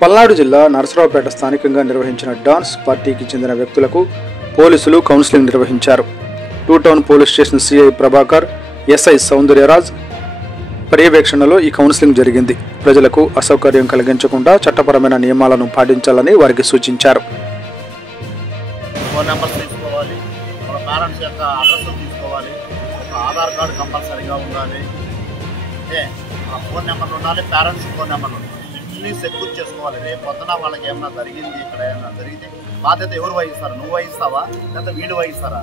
పల్నాడు జిల్లా నరసరావుపేట స్థానికంగా నిర్వహించిన డాన్స్ పార్టీకి చెందిన వ్యక్తులకు పోలీసులు కౌన్సిలింగ్ నిర్వహించారు. Two town police station CI Prabhakar, SI Soundararaj పర్యవేక్షణలో ఈ కౌన్సిలింగ్ జరిగింది. ప్రజలకు అసౌకర్యం కలిగించకుండా చట్టపరమైన నియమాలను పాటించాలని వారికి సూచించారు. ఫోన్ నెంబర్ తీసుకోవాలి, మన పేరెంట్స్ యొక్క అడ్రస్ తీసుకోవాలి, ఒక ఆధార్ కార్డు కంపల్సరీగా ఉండాలి, అంటే మన ఫోన్ నెంబర్లు ఉండాలి, పేరెంట్స్ ఫోన్ నెంబర్లు ఉండాలి. ఇన్ని సెక్యూర్ చేసుకోవాలి. రేపు పొద్దున వాళ్ళకి ఏమైనా జరిగింది, ఇక్కడ ఏమైనా జరిగితే బాధ్యత ఎవరు వహిస్తారు? నువ్వు వహిస్తావా లేకపోతే వీళ్ళు వహిస్తారా?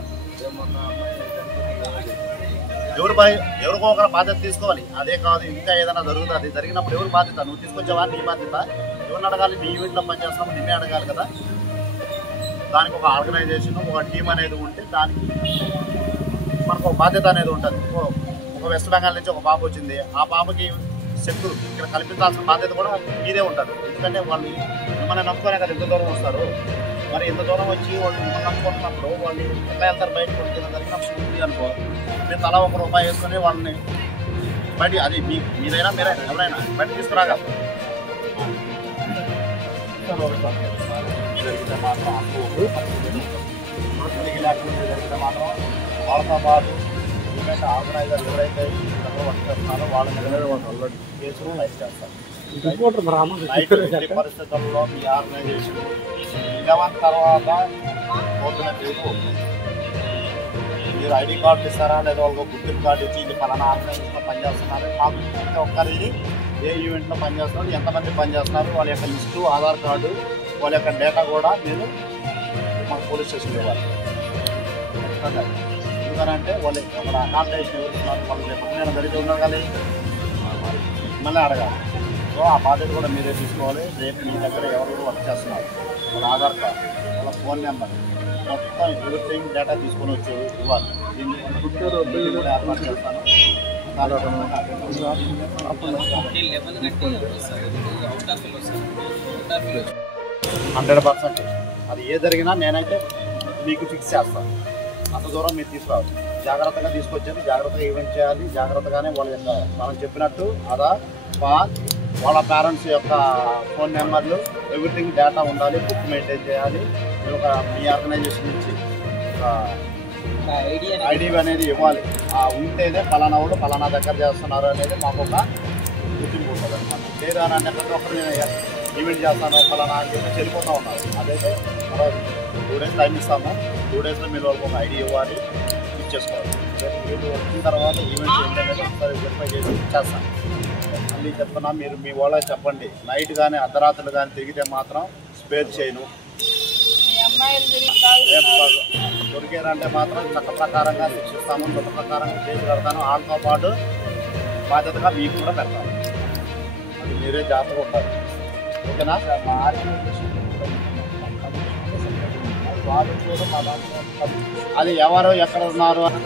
ఎవరికో ఒకరు బాధ్యత తీసుకోవాలి. అదే కాదు, ఇంకా ఏదైనా జరుగుతుంది, జరిగినప్పుడు ఎవరు బాధ్యత? నువ్వు తీసుకొచ్చావా? నీ బాధ్యత. ఎవరిని అడగాలి? నీ ఈవెంట్లో పనిచేస్తున్నాము, నిన్నే అడగాలి కదా. దానికి ఒక ఆర్గనైజేషన్, ఒక టీం అనేది ఉంటే దానికి మనకు ఒక బాధ్యత అనేది ఉంటుంది. ఒక వెస్ట్ బెంగాల్ నుంచి ఒక పాప వచ్చింది, ఆ పాపకి సెక్యూర్ ఇక్కడ కల్పించాల్సిన బాధ్యత కూడా మీదే ఉంటుంది. ఎందుకంటే వాళ్ళు మిమ్మల్ని నమ్ముకునే కదా ఎంత దూరం వస్తారు. మరి ఎంత దూరం వచ్చి వాళ్ళు మిమ్మల్ని నమ్ముకుంటున్నప్పుడు వాళ్ళు ఎట్లా వెళ్తారు? బయటకు వచ్చిన జరిగినప్పుడు ఉంది అనుకో, మీరు తలా ₹1 వేసుకొని వాళ్ళని బయట, అది మీదైనా మీరైనా ఎవరైనా బయట తీసుకురాగా జరిగితే మాత్రం జరిగితే మాత్రం వాళ్ళతో పాటు ఈవెంట్ ఆర్గనైజర్ ఎవరైతే వర్క్ చేస్తున్నారో వాళ్ళ మీద వాళ్ళు కేసులు లైట్ చేస్తారు. పరిస్థితుల్లో మీ ఆర్గనైజేషన్ 11 తర్వాత కోర్టున కేసు మీరు ఐడి కార్డు ఇస్తారా లేదా వాళ్ళకి గుర్తింపు కార్డు ఇచ్చి ఇది పలానా ఆర్గనైజేషన్లో పనిచేస్తున్నారు, మాకు ప్రతి ఒక్కరిది ఏ ఈవెంట్లో పనిచేస్తున్నారు, ఎంతమంది పనిచేస్తున్నారు, వాళ్ళ యొక్క లిస్టు, ఆధార్ కార్డు, వాళ్ళ యొక్క డేటా కూడా మీరు మాకు పోలీస్ స్టేషన్లో ఇవ్వాలి. ఎందుకంటే వాళ్ళు అక్కడ అకామిడేషన్ ఎవరున్నారు, వాళ్ళు ఎప్పుడు జరిగి ఉన్నారు కానీ మిమ్మల్ని అడగాలి. సో ఆ బాధ్యత కూడా మీరే తీసుకోవాలి. రేపు మీ దగ్గర ఎవరు వర్క్ చేస్తున్నారు, వాళ్ళ ఆధార్ కార్డు, వాళ్ళ ఫోన్ నెంబర్, మొత్తం ఎవ్రీథింగ్ డేటా తీసుకొని వచ్చి ఇవ్వాలి. దీన్ని కూడా ఏర్పాటు చేస్తాను. 100% అది ఏ జరిగినా నేనైతే మీకు ఫిక్స్ చేస్తాను. అంత దూరం మీరు తీసుకురావాలి. జాగ్రత్తగా తీసుకొచ్చేది, జాగ్రత్తగా ఈవెంట్ చేయాలి. జాగ్రత్తగానే వాళ్ళ యొక్క మనం చెప్పినట్టు ఆధార్, పాన్, వాళ్ళ పేరెంట్స్ యొక్క ఫోన్ నెంబర్లు, ఎవ్రీథింగ్ డేటా ఉండాలి. బుక్ మెయింటైన్ చేయాలి. ఒక మీ ఆర్గనైజేషన్ నుంచి ఐడి అనేది ఇవ్వాలి. ఉంటేనే ఫలానా వాళ్ళు ఫలానా దగ్గర చేస్తున్నారు అనేది మాకు ఒక గుర్తింపు ఉంటుంది అనమాట. లేదా అంటే ప్రతి ఒక్కరు ఈవెంట్ చేస్తాను ఫలానా అని చెప్పి వెళ్ళిపోతూ ఉన్నారు. అదైతే మనం 2 days టైం ఇస్తాము. 2 daysలో మీరు వాళ్ళకి ఒక ఐడి ఇవ్వాలి, ఇచ్చేసుకోవాలి. మీరు వచ్చిన తర్వాత ఈవెంట్ ఏంటనేది ఒకసారి వెరిఫై చేసి ఇచ్చేస్తాను. మళ్ళీ చెప్తున్నా, మీరు మీ వాళ్ళకి చెప్పండి, నైట్ కానీ అర్ధరాత్రులు కానీ తిరిగితే మాత్రం స్పేర్ చేయను. దొరికారంటే మాత్రం చట్ట ప్రకారంగా శిక్షిస్తాము, చట్ట ప్రకారంగా కేసు పెడతాను. వాళ్ళతో పాటు బాధ్యతగా మీకు కూడా పెడతాను. అది మీరే జాగ్రత్తగా ఉంటారు. ఓకేనా? అది ఎవరు ఎక్కడ ఉన్నారు అని